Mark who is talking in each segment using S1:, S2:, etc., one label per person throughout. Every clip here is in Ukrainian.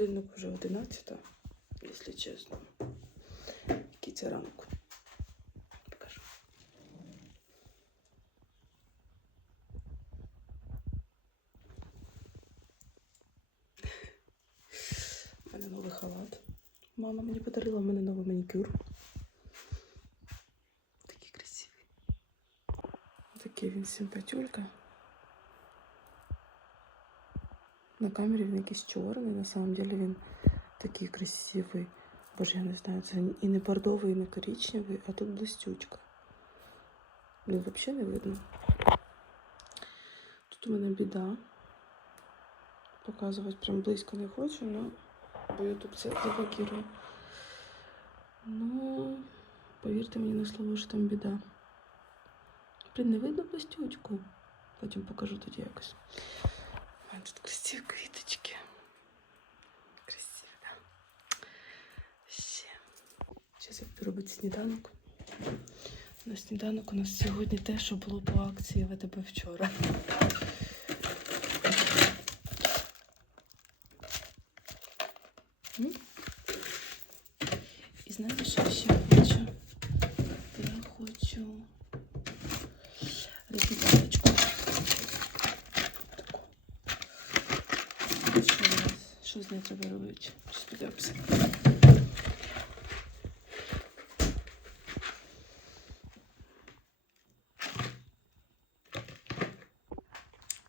S1: годинник вже 11, якщо чесно. Який це ранок. Покажу. У мене новий халат. Мама мені подарила в мене новий манікюр. Такий красивий. Такий він симпатюлька. На камері він якийсь чорний, на самом деле він такий красивий. Боже, я не знаю, це і не бордовий, і не коричневий, а тут блистючка. Ну, взагалі не видно. Тут у мене біда. Показувати прям близько не хочу, але бо YouTube це заблокирує. Ну, повірте мені на слово, що там біда. Блін, не видно блистючку. Потім покажу тоді якось. Мене тут красиві квіточки. Красиві, да. Ще. Зараз я буду робити сніданок. На сніданок у нас сьогодні те, що було по акції ВТБ вчора. М? І знаєте, що я ще хочу? Я хочу розпіталочку. Таку. Що, у нас? що з нею треба робити? Щось подивимося.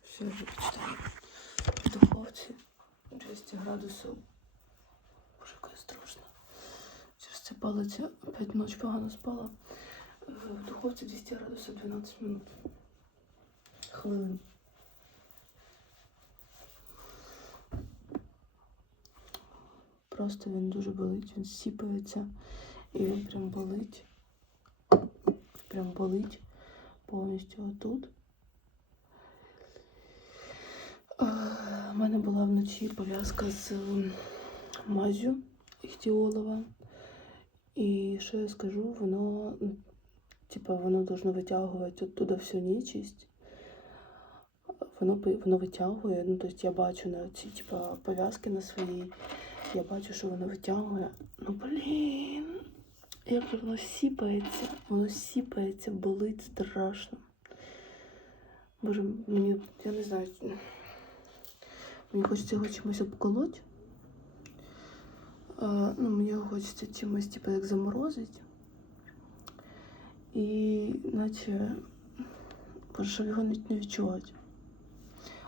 S1: Все, вже почитаю. В духовці 200 градусів. Боже, яка я страшна. Через це палиця опять ночь погано спала. Е, В духовці 200 градусів 12 минут. Хвилин. Просто він дуже болить, він сіпається і він прям болить. Прям болить повністю отут. У мене була вночі пов'язка з мазю іхтіолова. І що я скажу, воно, типа, воно должно витягувати оттуда всю нечисть. Воно, воно витягує, ну, тобто я бачу на ці, типа, пов'язки на своїй, я бачу, що воно витягує. Ну, блін, як воно сіпається, воно сіпається, болить страшно. Боже, мені, я не знаю, мені хочеться його чимось обколоть. А, ну, мені його хочеться чимось, типу, як заморозити. І наче, щоб його не відчувати.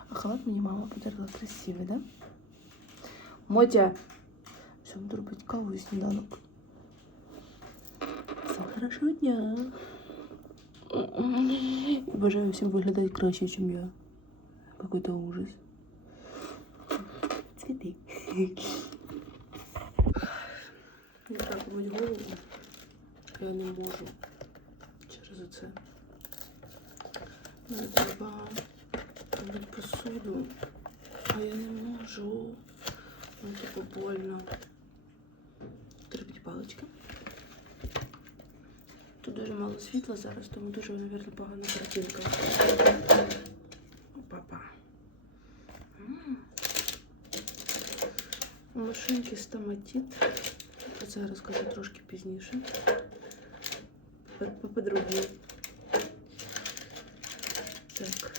S1: А халат мені мама подарила красивий, да? Мотя! Все, буду робити каву і сніданок. Всім хорошого дня! Бажаю всім виглядати краще, ніж я. Какой-то ужас. Цвіти. Мить голову. Я не можу через оце. Мені треба робити посуду, а я не можу. Мені типу больно. Терпіть палички. Тут дуже мало світла зараз, тому дуже, мабуть, погана картинка. машинки стоматит. Про це я розкажу трошки пізніше. Поподробніше. Так,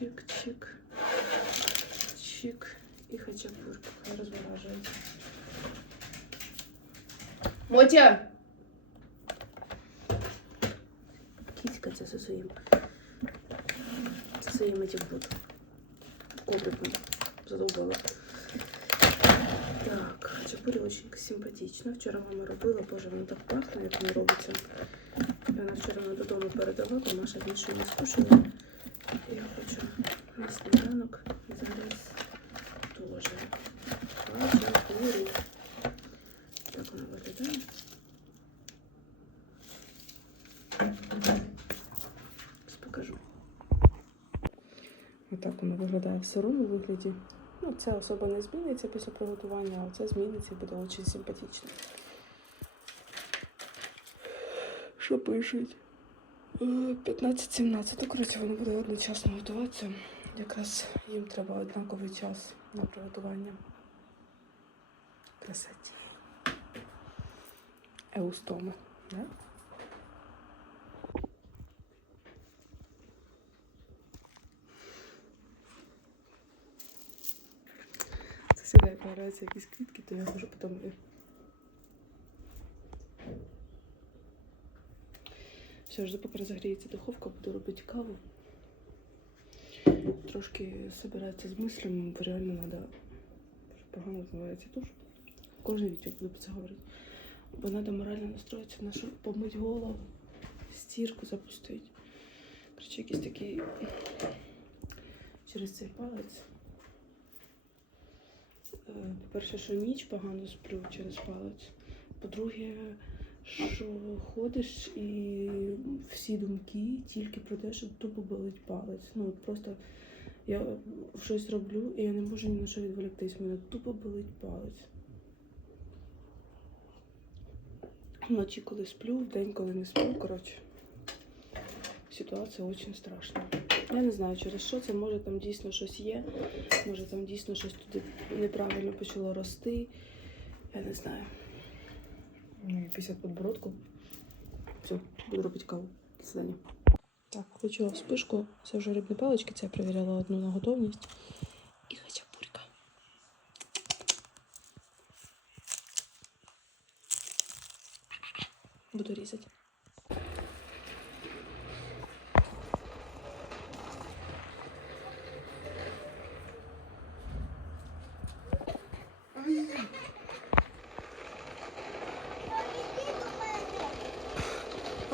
S1: чик-чик, чик. І хоча б хай розворажується. Мотя! Вчора мама робила, боже, воно так пахне, як воно робиться. Вона вчора мене додому передала, бо Маша більше не скушала. Я хочу на сніданок зараз теж хачапурі. Так воно виглядає. Зараз покажу. Отак воно виглядає в сирому вигляді. Ну, це особо не зміниться після приготування, а це зміниться і буде дуже симпатично. Що пишуть? Е, 15-17. Ну, коротше, воно буде одночасно готуватися. Якраз їм треба однаковий час на приготування. красоті. Еустома, да? Це всегда, як нравятся якісь квітки, то я можу потім. Все, жду, поки розігріється духовка, буду робити каву. Трошки собиратися з мислями, бо реально треба. Погано називається душ. Кожен відео буду про це говорити. Бо треба морально настроїтися на що помити голову, стірку запустити. Короче, якийсь такий через цей палець. Е, По-перше, що ніч погано сплю через палець. По-друге, що ходиш і всі думки тільки про те, що тупо болить палець. Ну просто я щось роблю і я не можу ні на що відволіктись. Мене тупо болить палець. Вночі, коли сплю, вдень, коли не сплю, коротше. Ситуація дуже страшна. Я не знаю, через що це, може там дійсно щось є, може там дійсно щось туди неправильно почало рости. Я не знаю. Ну, після подбородку. Все, буду робити каву. До свидання. Так, включила вспишку. Це вже рибні палички, це я перевіряла одну на готовність. І хачапурька. Буду різати.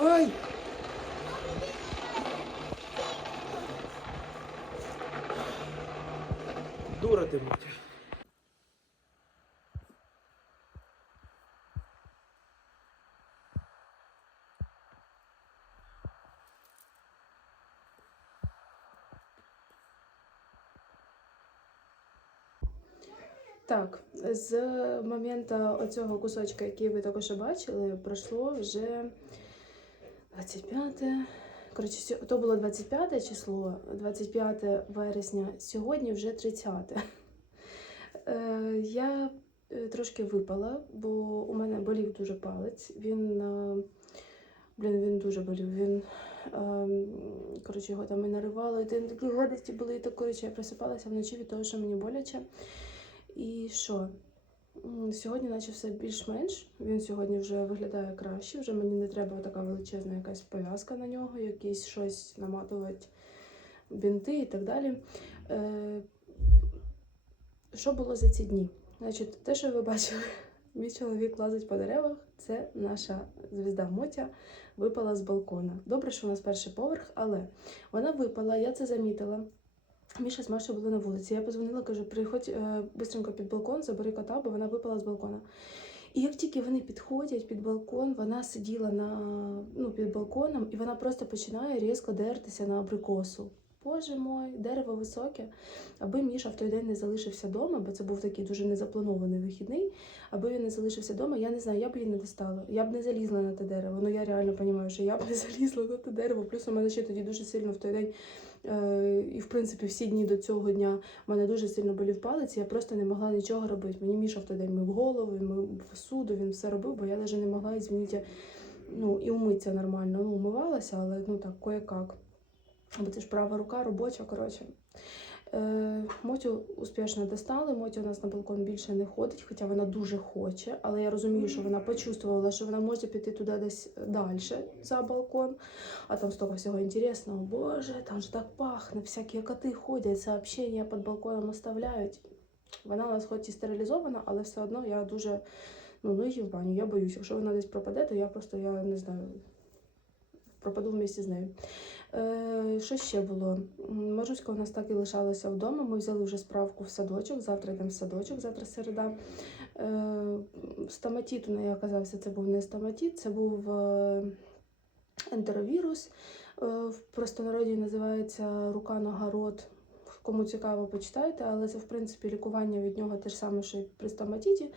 S1: Ай!
S2: Дура ти мать.
S1: Так, з моменту оцього кусочка, який ви також бачили, пройшло вже 25. Коротше, то було 25 число, 25 вересня, сьогодні вже 30. Е, Я е, трошки випала, бо у мене болів дуже палець. Він, е, блін, він дуже болів. Він, ем, коротше, його там і наривало, і такі гадості були. І так, коротше, я просипалася вночі від того, що мені боляче. І що? Сьогодні, наче все більш-менш. Він сьогодні вже виглядає краще. Вже мені не треба така величезна якась пов'язка на нього, якісь щось наматувати, бінти і так далі. Е, що було за ці дні? Значить, те, що ви бачили, мій чоловік лазить по деревах, це наша звізда Мотя випала з балкона. Добре, що у нас перший поверх, але вона випала, я це замітила. Міша з Машою були на вулиці. Я позвонила, кажу, приходь е, бистренько під балкон, забери кота, бо вона випала з балкона. І як тільки вони підходять під балкон, вона сиділа на, ну, під балконом, і вона просто починає різко дертися на абрикосу. Боже мой, дерево високе. Аби Міша в той день не залишився вдома, бо це був такий дуже незапланований вихідний. Аби він не залишився вдома, я не знаю, я б її не достала. Я б не залізла на те дерево. Ну я реально розумію, що я б не залізла на те дерево. Плюс у мене ще тоді дуже сильно в той день. Е, і в принципі всі дні до цього дня в мене дуже сильно болів палець, я просто не могла нічого робити. Мені мішав той день мив голову, мив суду, він все робив, бо я навіть не могла змінити, ну, і умитися нормально. Ну, умивалася, але ну так, кое-как. Бо це ж права рука робоча, коротше. Е, Мотю успішно достали. Мотя у нас на балкон більше не ходить, хоча вона дуже хоче. Але я розумію, що вона почувствувала, що вона може піти туди десь далі за балкон. А там столько всього інтересного. Боже, там ж так пахне, всякі коти ходять, сообщення під балконом оставляють. Вона у нас хоч і стерилізована, але все одно я дуже ну, ну її в баню. Я боюсь. Якщо вона десь пропаде, то я просто я не знаю. Пропаду вместе з нею. Е, що ще було? М, у нас так і лишалася вдома. Ми взяли вже справку в садочок. Завтра йдемо в садочок, завтра середа. Е, стоматит у неї оказався, це був не стоматит, це був е, ентеровірус. В простонароді називається рука нога рот. Кому цікаво, почитайте, але це в принципі лікування від нього те ж саме, що і при стоматіті.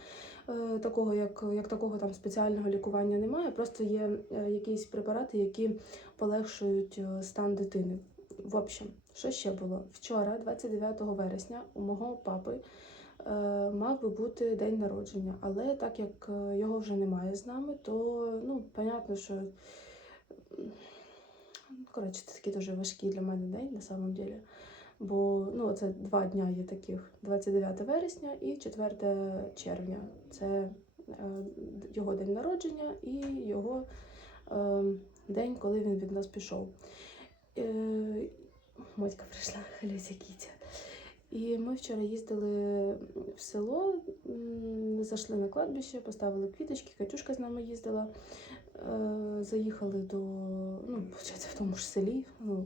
S1: Такого як, як такого там спеціального лікування немає. Просто є якісь препарати, які полегшують е, стан дитини. В общем, що ще було? Вчора, 29 вересня, у мого папи е, мав би бути день народження. Але так як е, його вже немає з нами, то ну, понятно, що коротше, це такий дуже важкий для мене день на самом деле. Бо ну, це два дня є таких: 29 вересня і 4 червня. Це е, його день народження і його е, день, коли він від нас пішов. Е, Мотька прийшла, Халюся Кітя. І ми вчора їздили в село, зайшли на кладбище, поставили квіточки, Катюшка з нами їздила. Е, Заїхали до, ну, в тому ж селі, ну,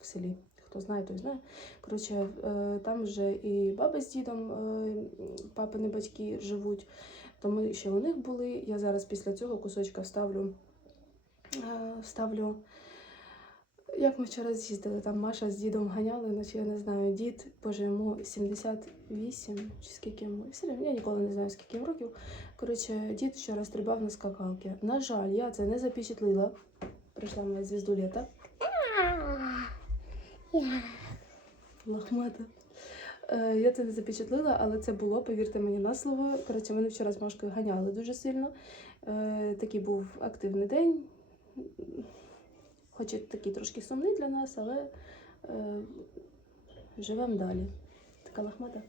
S1: в селі, хто знає, той знає. Коротше, е, там вже і баба з дідом, е, папини батьки живуть, то ми ще у них були. Я зараз після цього кусочка вставлю, е, вставлю як ми вчора з'їздили, там Маша з дідом ганяли, наче я не знаю, дід, боже, йому 78 чи скільки йому. Я ніколи не знаю, скільки йому років. Коротше, дід вчора стрибав на скакалки. На жаль, я це не запечатлила. Прийшла моя звіздулета. Лахмата. Е, Я це не запечатлила, але це було, повірте мені на слово. Коротше, мене вчора з Машкою ганяли дуже сильно. Е, Такий був активний день. Хоч і такий трошки сумний для нас, але е, живемо далі. Така лахмата.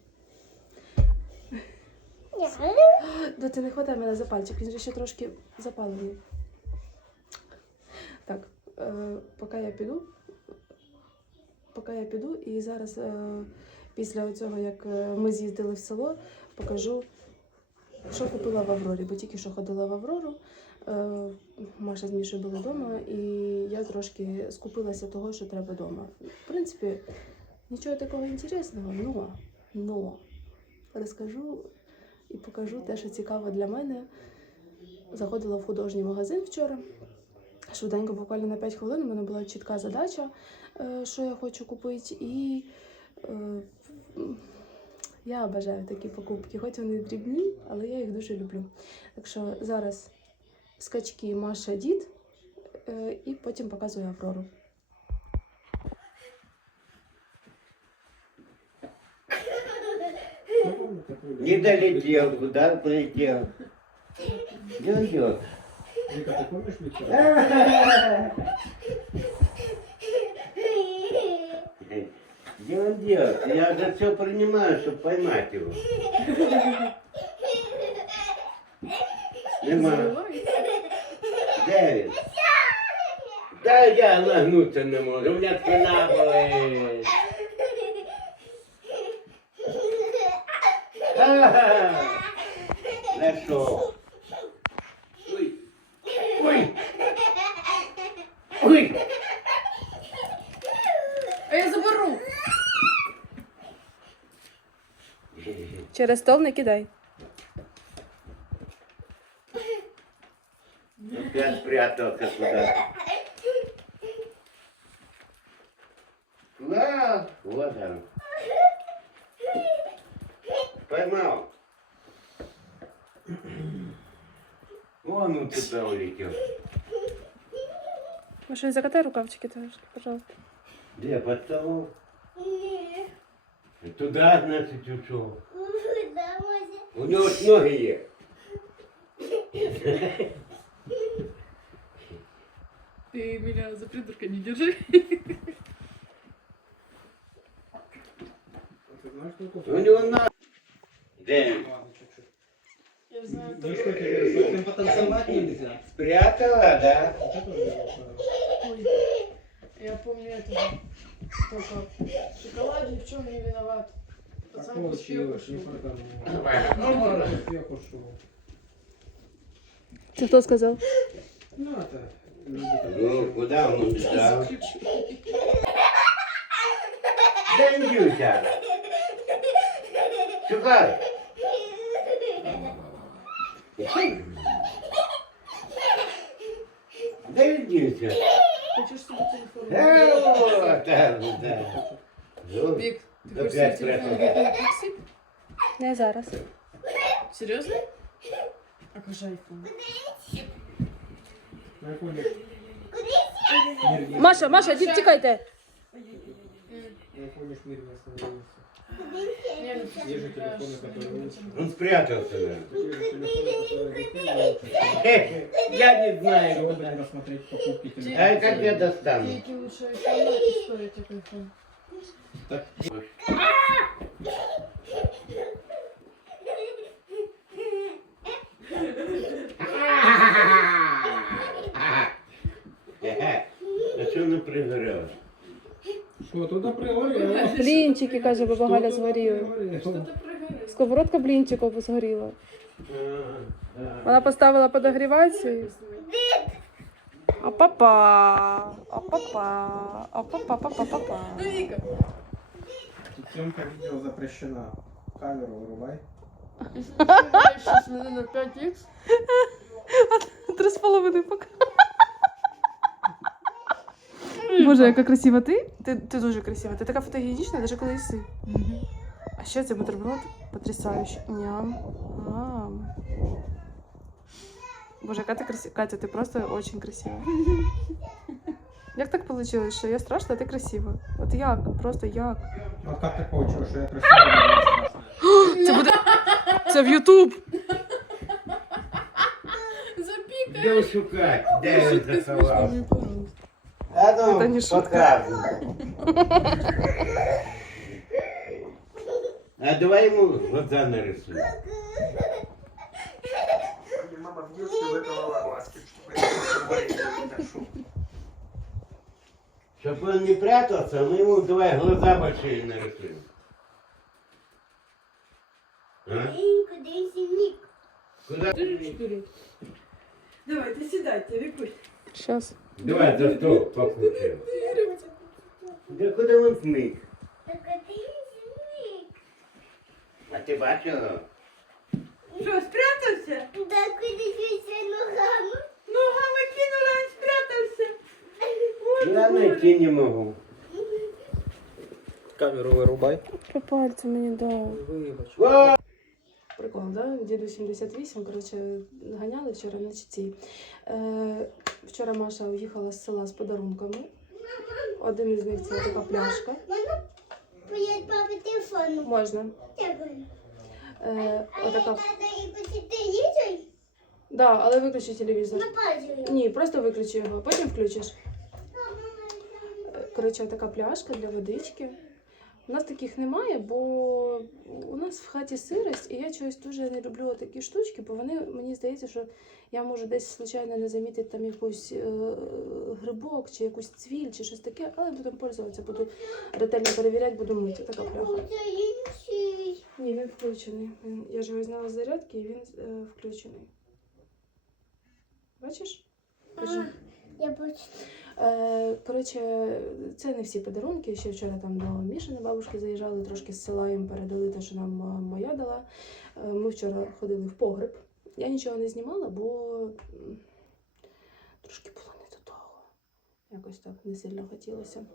S1: Доти не хватає мене за пальчик, він же ще трошки запалений. Так, е, поки я піду, поки я піду, і зараз е, після цього, як е, ми з'їздили в село, покажу, що купила в Аврорі, бо тільки що ходила в Аврору. Е, Маша з Мішою були вдома, і я трошки скупилася того, що треба вдома. В принципі, нічого такого інтересного, но, но розкажу і покажу те, що цікаво для мене. Заходила в художній магазин вчора. Швиденько, буквально на 5 хвилин, у мене була чітка задача, е, що я хочу купити. І е, я бажаю такі покупки, хоч вони дрібні, але я їх дуже люблю. Так що зараз скачки Маша дід, е, і потім показую Аврору.
S2: Не долетел, куда прилетел. Где он идет?
S3: Вика, ты помнишь Митю?
S2: Где он идет? Я за все принимаю, чтобы поймать его. Нема. Да я нагнуться не можу, у мене спина болить. Ага. Нашел. Ой. Ой. Ой.
S1: А я заберу! Через стол не кидай.
S2: Опять спрятался куда-то. Куда? Вот он. Поймал. Вон он туда улетел.
S1: Маша, закатай рукавчики пожалуйста.
S2: Где, под столом? Туда, значит, ушел. У него ж ноги есть.
S4: Ты меня за придурка не держи.
S2: У него на... Где?
S4: знаю.
S3: Что тебе рассказать? Потанцевать нельзя.
S2: Спрятала, да?
S4: Я помню это. Только в ни в чем не виноват. Пацан
S1: Ты кто сказал?
S3: Ну, это...
S2: Ну, куда он убежал?
S4: Да,
S2: Индюся! Сюда! Дендюся!
S4: Хочешь, чтобы телефон?
S2: Э, вот так, да. Ну,
S4: Вик, ты хочешь,
S2: Опять
S4: чтобы телефон
S2: спрятал.
S4: был Пикси?
S1: Не зараз.
S4: Серьезно? А как же айфон?
S3: На айфоне мир не-
S1: Маша, Маша, дід, тікайте!
S3: На айфоне ж мир не остановился. Ну,
S2: он спрятался, наверное. Я не знаю, А как я достану?
S3: Так.
S2: А что она пригорелась?
S3: Що туди пригоріло?
S1: Блінчики, каже, баба Галя
S3: Що пригоріло?
S4: Що пригорів?
S1: Сковородка блінчиків згоріла. Вона поставила подогріватися. і- А папа, а папа, а папа, папа, папа.
S4: Ну, Віка,
S3: Тут видео запрещена. Камеру вырубай.
S4: якщо ти щось мене на 5х,
S1: Три з половиною пока. Боже, яка красива ти. Ти, ти дуже красива. Ти така фотогенічна, навіть коли їси. А ще це бутерброд потрясаючий. Ням. Ам. Боже, яка ти красива. Катя, ти просто дуже красива. Як так вийшло, що я страшна, а ти красива? От як? Просто як?
S3: Вот как так получилось, что я красивый, а она страшная?
S1: Це буде. Це в Ютуб!
S4: запікай.
S2: Де шукати? Де він
S4: Шутки
S2: заховав?
S4: смішні, пожалуйста.
S2: А
S1: Это не
S2: ну,
S1: шутка.
S2: показуй. А давай ему глаза нарисуем.
S3: Мама в детстве выковала глазки, чтобы
S2: Чтобы он не прятался, мы ему давай глаза большие нарисуем. А? Куда?
S4: Давайте сідайте, Вікусь.
S1: Щас.
S2: Давай за стол покрутим. Да куда он смик? А ти бачила?
S5: Що, спрятався?
S6: Так, дивіться ногами.
S5: Ногами кинула, він спрятався.
S2: Я найти не могу.
S3: Камеру вырубай.
S1: По пальцю мені дав.
S3: Выбач.
S2: О!
S1: Прикол, да? Діду 78, коротше, ганяли вчора на чці. Е, вчора Маша уїхала з села з подарунками. Один із них це така пляшка.
S6: Можна поїдь папі телефону?
S1: Можна.
S6: Дякую.
S1: Е,
S6: А
S1: Да, але виключи телевізор. Ні, просто виключи його, потім включиш. Е, Коротше, така пляшка для водички. У нас таких немає, бо у нас в хаті сирость, і я чогось дуже не люблю такі штучки, бо вони мені здається, що я можу десь случайно не замітити там якусь е, грибок чи якусь цвіль, чи щось таке, але буду пользуватися, буду ретельно перевіряти, буду мити така пляха. Ні, він включений. Він, я ж його зняла з зарядки, і він е, включений. Бачиш? Кажи.
S6: Я бачу.
S1: Е, коротше, це не всі подарунки. Ще вчора там до Мішини бабушки заїжджали, трошки з села їм передали те, що нам е, моя дала. Е, ми вчора ходили в погреб. Я нічого не знімала, бо трошки було не до того. Якось так не сильно хотілося.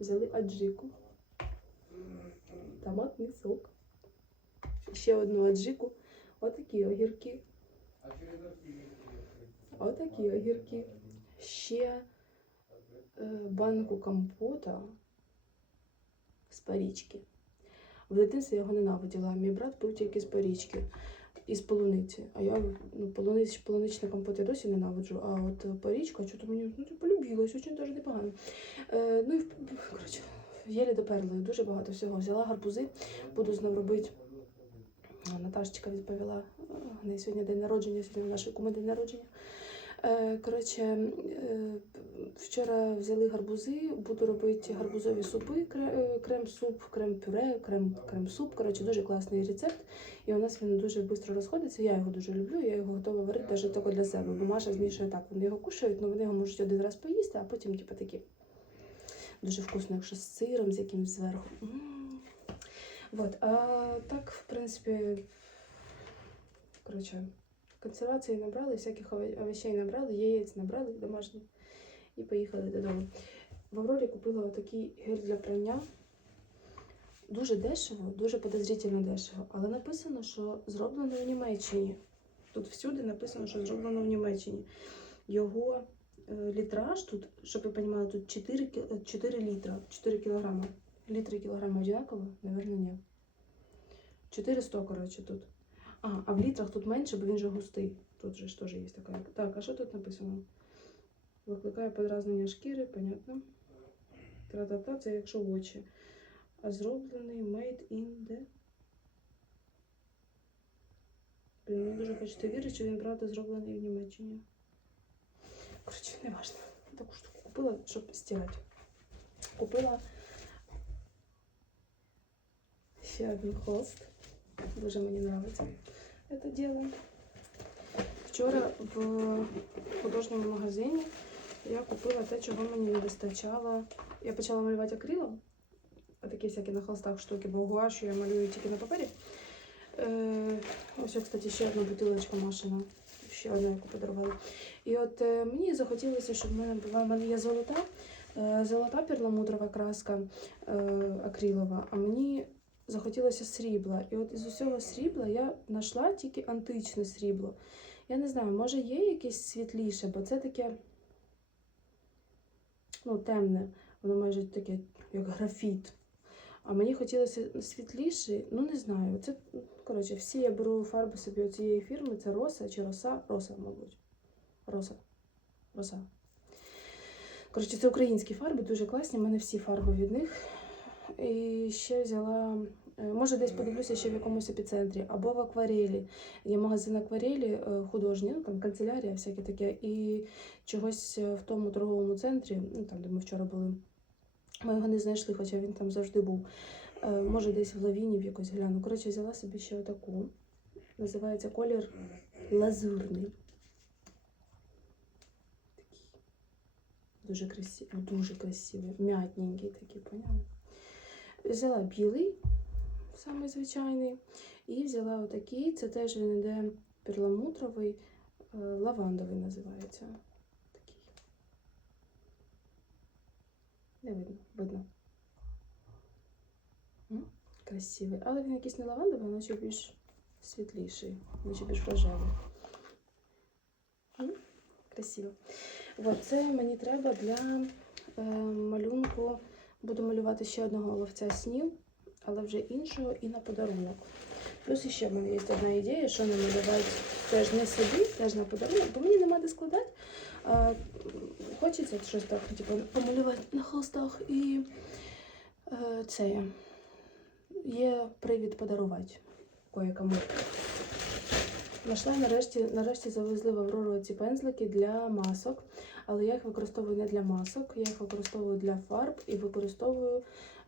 S1: Взяли аджику, томатний сок, ще одну аджику, отакі огірки. Отакі огірки. Ще е, банку компота з парічки. В дитинстві я його ненавиділа. Мій брат пив тільки з парічки і з полуниці. А я ну, полуниць, полуничний компот я досі ненавиджу. А от парічка, що то мені ну, полюбилась, дуже дуже непогано. Е, ну і коротше, єлі доперли, дуже багато всього. Взяла гарбузи, буду знов робити. Наташечка відповіла. «А, В неї сьогодні день народження, сьогодні в нашої куми день народження. Е, Коротше, е, вчора взяли гарбузи, буду робити гарбузові супи, е, крем-суп, крем-пюре, крем, крем-суп. Коротше, дуже класний рецепт. І у нас він дуже швидко розходиться. Я його дуже люблю, я його готова варити навіть тільки для себе. Бо Маша змішує так. Вони його кушають, але вони його можуть один раз поїсти, а потім, типу, такі. Дуже вкусно, якщо з сиром, з якимось зверху. М. А так, в принципі, коротше, консервації набрали, всяких ово- овочей набрали, яєць набрали домашніх і поїхали додому. В Аврорі купила отакий гель для прання. Дуже дешево, дуже подозрительно дешево. Але написано, що зроблено в Німеччині. Тут всюди написано, що зроблено в Німеччині. Його е, літраж тут, щоб ви розуміли, тут 4, е, 4 літра, 4 кілограма. Літри кілограми одинаково? Наверное, ні. 400, коротше, тут. А, а в літрах тут менше, бо він же густий. Тут же ж теж є така. Так, а що тут написано? Викликає подразнення шкіри, понятно. Тра-та-та, це якщо в очі. А зроблений made in the... Блін, мені дуже хочеться вірити, що він правда зроблений в Німеччині. Коротше, не важно. Таку штуку купила, щоб стирати. Купила ще один холст. Дуже мені подобається це діло. Вчора в художньому магазині я купила те, чого мені не вистачало. Я почала малювати акрилом. Такі всякі на холстах штуки, бо гуашу я малюю тільки на папері. Е, ось, кстати, ще одна бутилочка Машина. Ще одну, яку подарували. І от е, мені захотілося, щоб в мене була. В мене є золота, е, золота перламутрова краска е, акрилова, а мені захотілося срібла. І от із усього срібла я знайшла тільки античне срібло. Я не знаю, може є якесь світліше, бо це таке ну, темне, воно майже таке, як графіт. А мені хотілося світліше, ну не знаю. Це, коротше, всі я беру фарби собі цієї фірми, це роса чи роса, роса, мабуть. Роса. Роса. Коротше, це українські фарби, дуже класні. У мене всі фарби від них. І ще взяла, е, може, десь подивлюся ще в якомусь епіцентрі, або в акварелі. Є магазин акварелі е, художній, ну там канцелярія, всяке таке. І чогось е, в тому торговому центрі, ну там, де ми вчора були, ми його не знайшли, хоча він там завжди був. Може, десь в лавіні в якось гляну. Коротше, взяла собі ще отаку. Називається колір лазурний. Такий. Дуже красивий, дуже красивий, м'ятненький такий, поняла? Взяла білий, самий звичайний, і взяла отакий. Це теж він іде перламутровий, е, лавандовий називається. Такий. Не видно, видно. Красивий. Але він якийсь не лавандовий, наче більш світліший, наче більш рожевий. Красиво. От, це мені треба для е, малюнку. Буду малювати ще одного ловця снів, але вже іншого і на подарунок. Плюс ще в мене є одна ідея, що намалювати теж не собі, теж на подарунок, бо мені нема де складати. А, хочеться щось так, типу, помалювати на холстах і е, це є привід подарувати кое-кому. Нашла нарешті, нарешті завезли в Аврору ці пензлики для масок, але я їх використовую не для масок, я їх використовую для фарб і використовую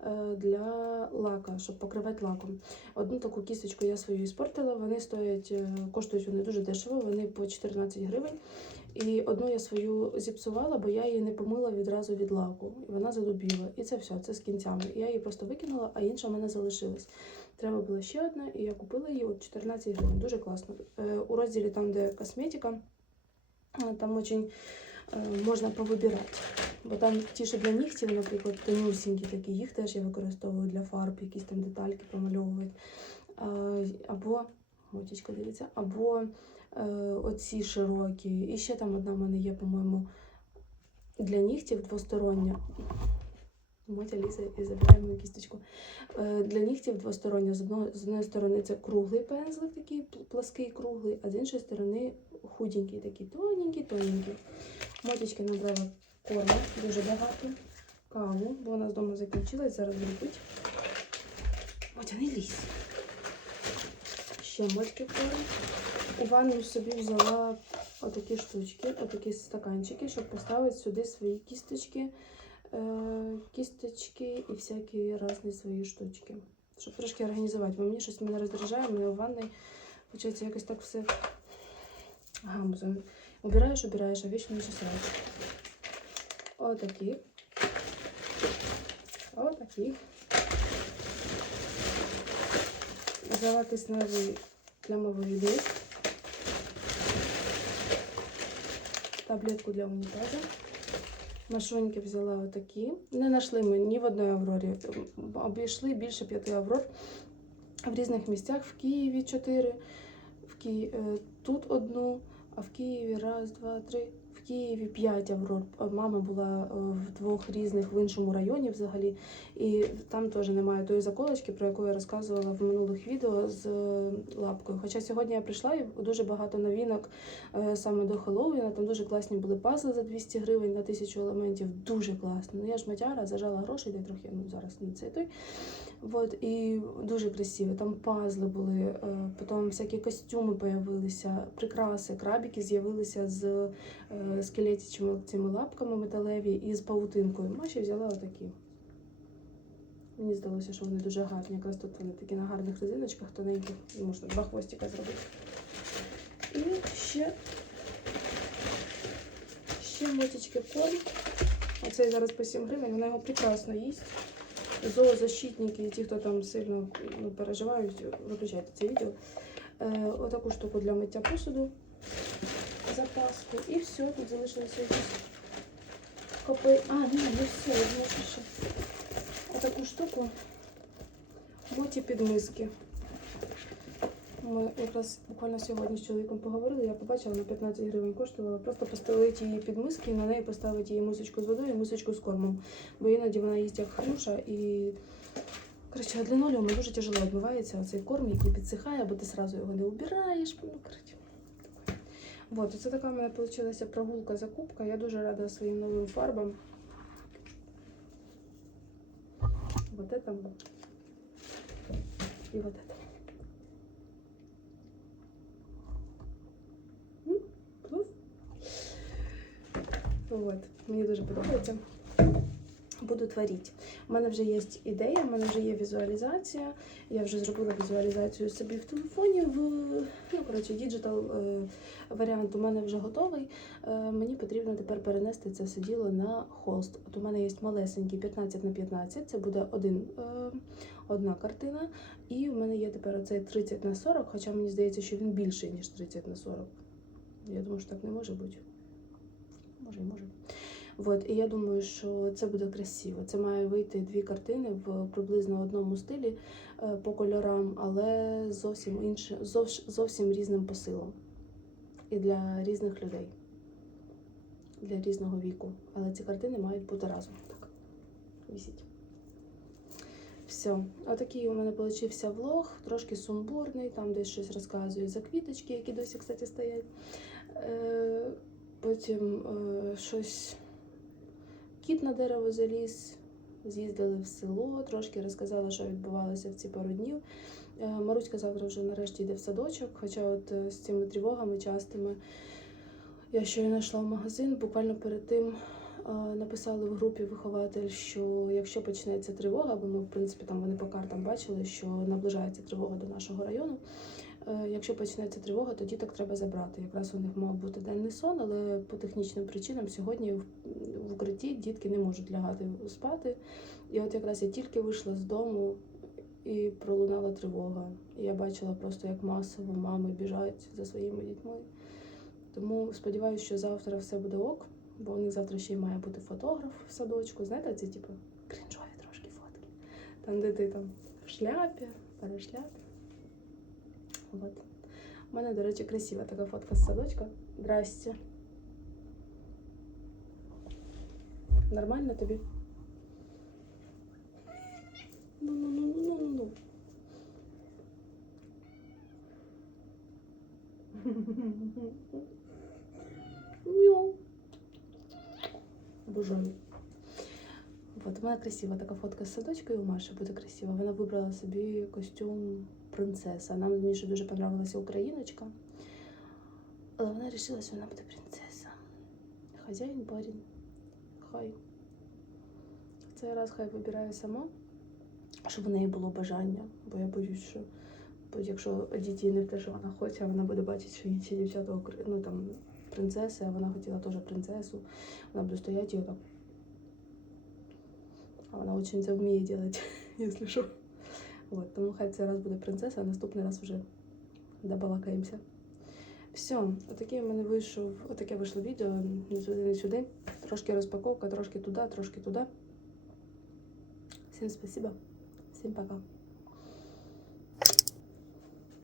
S1: е, для лака, щоб покривати лаком. Одну таку кісточку я свою іспортила, вони стоять, е, коштують вони дуже дешево, вони по 14 гривень. І одну я свою зіпсувала, бо я її не помила відразу від лаку. І вона задубіла. І це все, це з кінцями. Я її просто викинула, а інша в мене залишилась. Треба була ще одна, і я купила її от 14 гривень. Дуже класно. Е, у розділі там, де косметика, там очень можна повибирати. Бо там ті, що для нігтів, наприклад, тонюсінькі такі, їх теж я використовую для фарб, якісь там детальки промальовувати. Або, мотічка дивіться, або е, оці широкі. І ще там одна в мене є, по-моєму, для нігтів двостороння. Мотя лізе і забирає мою кісточку. Е, Для нігтів двостороння. З одного з одної сторони це круглий пензлик, такий пл- плаский круглий, а з іншої сторони худенький, такий тоненький, тоненький. Мотічки набрала корму дуже багато. Каву, бо у нас вдома закінчилась, зараз пити. Мотя, не лізь. Ще мотьки корм. У ванну собі взяла отакі штучки, отакі стаканчики, щоб поставити сюди свої кісточки, е, кісточки і всякі різні свої штучки. Щоб трошки організувати. Бо мені щось мене роздражає, мене у ванні виходить якось так все гамзом. Убираєш, убираєш, а вічно не чесаєш. Отакі. Отакі. Взяла кисневий плямовий лист. Таблетку для унітазу. Машоньки взяла отакі. Не знайшли ми ні в одній Аврорі. Обійшли більше п'яти Аврор в різних місцях. В Києві чотири, в Ки... е, тут одну, а в Києві раз, два, три. Києві, 5 Аврор. Мама була е, в двох різних в іншому районі взагалі. І там теж немає тої заколочки, про яку я розказувала в минулих відео з е, лапкою. Хоча сьогодні я прийшла і дуже багато новинок е, саме до Хеллоуіна. Там дуже класні були пазли за 200 гривень на тисячу елементів. Дуже класно. Ну я ж матяра, зажала гроші, де трохи ну зараз не цей той. Вот, і дуже красиві. Там пазли були, е, потім всякі костюми появилися, прикраси, крабики з'явилися з скелетичними цими лапками металеві і з павутинкою. Маші взяла отакі. Мені здалося, що вони дуже гарні. Якраз тут вони такі на гарних резиночках тоненьких. Можна два хвостика зробити. І ще, ще мотички корм. Оцей зараз по 7 гривень, вона його прекрасно їсть. Зоозащитники і ті, хто там сильно ну, переживають, виключайте це відео. Е, отаку штуку для миття посуду, запаску. І все, тут залишилося якісь копи. А, ні, не все, я зможу ще. Отаку штуку моті підмиски. Ми якраз буквально сьогодні з чоловіком поговорили, я побачила, на 15 гривень коштувала. Просто постелити її під миски і на неї поставити їй мисочку з водою і мисочку з кормом. Бо іноді вона їсть як хрюша і. Коротше, від лінолеуму дуже тяжело відбивається оцей корм, який підсихає, бо ти сразу його не убираєш. Ну, коротше. Вот, це така в мене вийшла прогулка закупка. Я дуже рада своїм новим фарбам. Вот это и вот это. Клас. Вот. Мені дуже подобається. Буду творити. У мене вже є ідея, у мене вже є візуалізація. Я вже зробила візуалізацію собі в телефоні. В ну, коротше, діджитал е, варіант у мене вже готовий. Е, мені потрібно тепер перенести це все діло на холст. От у мене є малесенький 15 на 15, це буде один, е, одна картина. І у мене є тепер оцей 30 на 40, хоча мені здається, що він більший, ніж 30 на 40. Я думаю, що так не може бути. Може, і може. От, і я думаю, що це буде красиво. Це має вийти дві картини в приблизно одному стилі е, по кольорам, але зовсім інше, зовсім різним посилом. І для різних людей, для різного віку. Але ці картини мають бути разом. Так, вісіть. Все, отакий у мене получився влог, трошки сумбурний, там десь щось розказую за квіточки, які досі, кстати, стоять. Е, потім е, щось кіт на дерево заліз, з'їздили в село, трошки розказала, що відбувалося в ці пару днів. Е, Маруська завтра вже нарешті йде в садочок, хоча от е, з цими тривогами частими я щойно йшла в магазин, буквально перед тим е, написали в групі вихователь, що якщо почнеться тривога, бо ми, в принципі, там вони по картам бачили, що наближається тривога до нашого району. Е, Якщо почнеться тривога, то діток треба забрати. Якраз у них мав бути денний сон, але по технічним причинам сьогодні в, укритті дітки не можуть лягати спати. І от якраз я тільки вийшла з дому і пролунала тривога. І я бачила просто, як масово мами біжать за своїми дітьми. Тому сподіваюся, що завтра все буде ок, бо у них завтра ще й має бути фотограф в садочку. Знаєте, ці типу крінжові трошки фотки. Там, де ти там в шляпі, перешляпі. Вот. У мене, до речі, красива така фотка з садочка. Здрасте. Нормально тобі? Ну, ну, ну, ну, ну, ну. Мяу. Обожаю. Вот, у мене красива така фотка з садочка, і у Маші буде красива. Вона вибрала собі костюм Принцеса. Нам з Мішою дуже понравилася україночка. Але вона вирішила, що вона буде принцеса. Хазяїн барін. Хай. Цей раз хай вибирає сама, щоб в неї було бажання. Бо я боюсь, що якщо дітей не те, що вона хоче, а вона буде бачити, що інші дівчата ну, там, принцеси, а вона хотіла теж принцесу. Вона буде стояти і отак. А вона дуже це вміє робити, якщо що. От, тому хай цей раз буде принцеса, а наступний раз вже добалакаємося. Все, отаке в мене вийшов, отаке вийшло відео, не сюди, не сюди. Трошки розпаковка, трошки туди, трошки туди. Всім спасибо, всім пока.